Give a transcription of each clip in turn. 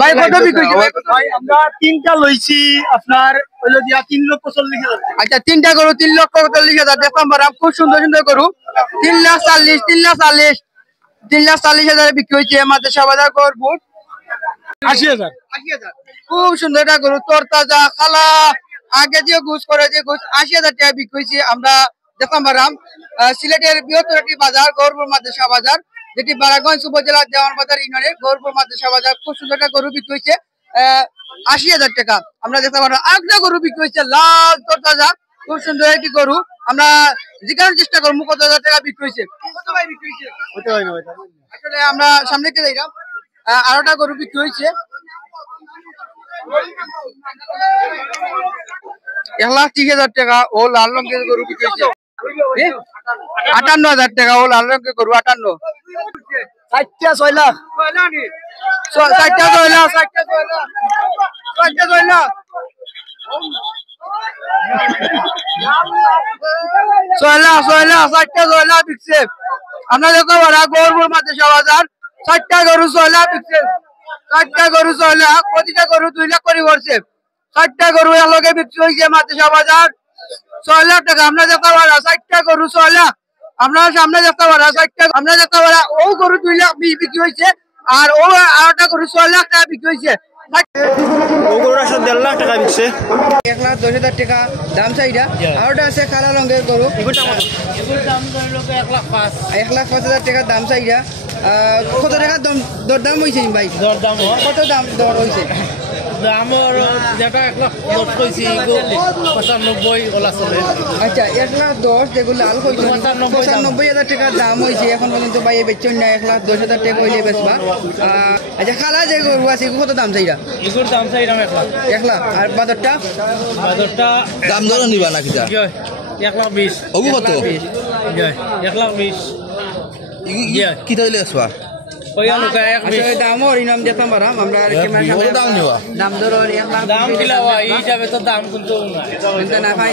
ভাই কত বিক্রি হইছে? ভাই আমরা তিনটা লইছি আপনার হইলো দিয়া 3,40,000। আচ্ছা তিনটা গরু 3,40,000 দেখলাম বারাম খুব সুন্দর সুন্দর গরু 3,40,000 বিক্রি হয়েছে মাদ্রাসা বাজার গরপুর 80,000। খুব সুন্দর একটা গরু তরতাজা খালা আগে যে গুছ করে যে গুছ 80,000 টাকা বিক্রি হয়েছে আমরা দেখলাম বারাম সিলেটের বৃহত্তর একটি বাজার গরপুর মাদ্রাসা বাজার যেটি বারাগঞ্জ উপজেলার দেওয়ান বাজার ইউনিয়নের গরপুর মাদ্রাসা বাজার খুব সুন্দর একটা গরু বিক্রি হয়েছে 80,000 টাকা আমরা দেখতে পারলাম একটা গরু বিক্রি হয়েছে লাল তরতাজা খুব সুন্দর একটি গরু আমরা জিজ্ঞাসার চেষ্টা করবো কত হাজার টাকা বিক্রি হয়েছে আসলে আমরা সামনে কে যাই আরোটা গরু বিক্রি হয়েছে 1,30,000 টাকা ও লাল রঙের গরু বিক্রি হয়েছে 58,000 টাকা ও লাল রঙের গরু 58 6 লাখ 6 লাখ বিকছে আমরা দেখো গরুর মাদ্রাসা বাজার 60টা গরু 6 লাখ বিকছে 60টা গরু 6 লাখ প্রতিটা গরু 2 লাখ করে পড়ছে 60টা গরু এলাকে বিক্রি হয়েছে মাদ্রাসা বাজার 6 লাখ টাকা আমরা দেখো 60টা গরু 6 লাখ আমরা সামনে দেখতে পারা 60টা আমরা দেখতে পারা ও গরু 2 লাখ বিক্রি হয়েছে আর ও আরটা গরু 6 লাখ টাকা বিক্রি হয়েছে ও গরুর আসলে 1.5 লাখ টাকা বিকছে 1,10,000 টাকা দাম চাইটা আরটা আছে কালো রঙের গরু1,05,000 টাকা দাম চাইটা কত টাকা দরদাম হয়েছে ভাই দরদাম কত দাম দর হয়েছে আমার যেটা 1,10,000 কইছি 95 ওলা চলে আচ্ছা 1,10,000 যেগুলো লাল হয়েছে 95,000 টাকা দাম হয়েছে এখন পর্যন্ত ভাই বেচছেন না 1,10,000 টাকা হইলে বেচবা আচ্ছা খালা যে গরু আছে কত দাম চাইরা এগুলোর দাম চাইলাম 1 লাখ আর বাজারটা দাম ধরে নিবা নাকি যা 1,20,000 ওগু কত 1,20,000 কি তাইলে আসবা ওই অনুকা 1,20,000 দামও ইনাম দিতাম পারাম আমরা দাম নিবা দাম ধরো 1 লাখ দাম কিলাওয়া এই হিসাবে তো দাম কিন্তু না ফাই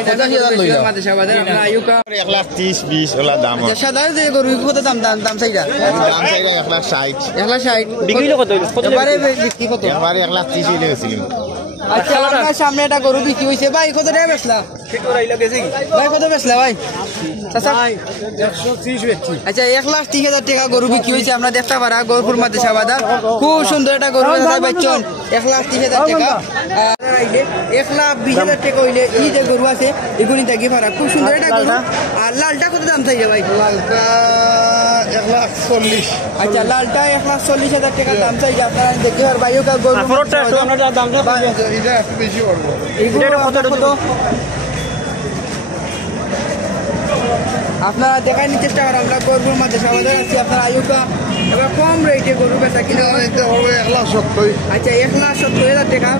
মাদ্রাসা বাজার আমরা আয়ুকা 1,30,20 ওলা দাম আচ্ছা সাদা যে গরু কত দাম দাম চাইরা দাম চাইলে 1,60,000 1,60,000 বিক্রি কত এবারে বিক্রি কত এবারে 1,30,000 লেগেছিল আচ্ছা আমার সামনে একটা গরু বিক্রি হইছে ভাই কত টাকা বেচলা ভাই কত বেচলা ভাই আচ্ছা 130 বেচছি আচ্ছা 1,30,000 টাকা গরু বিক্রি হইছে আমরা দেখতে পারা গরুপুর মাদ্রাসা বাজার খুব সুন্দর একটা গরু ভাই বাচ্চন 1,30,000 টাকা 1,20,000 টাকা হইলে এই যে গরু আছে এগুলি থাকি পারা খুব সুন্দর একটা গরু আর লালটা কত দাম চাইছে ভাই লালটা 1,40,000 আচ্ছা লালটা 1,40,000 টাকা দাম চাইছে আপনারা দেখতে পার ভাইও কা গরু এটা একটু বেশি পড়বো এইগুলো কত আপনারা দেখাইনি চেষ্টা করেন আমরা গরুর মাদ্রাসা বাজার আছি আপনারা আয়ুকা এবার কম রেটে গরু বেচা কিনা এটা হবে 1,70,000 আচ্ছা 1,70,000 টাকা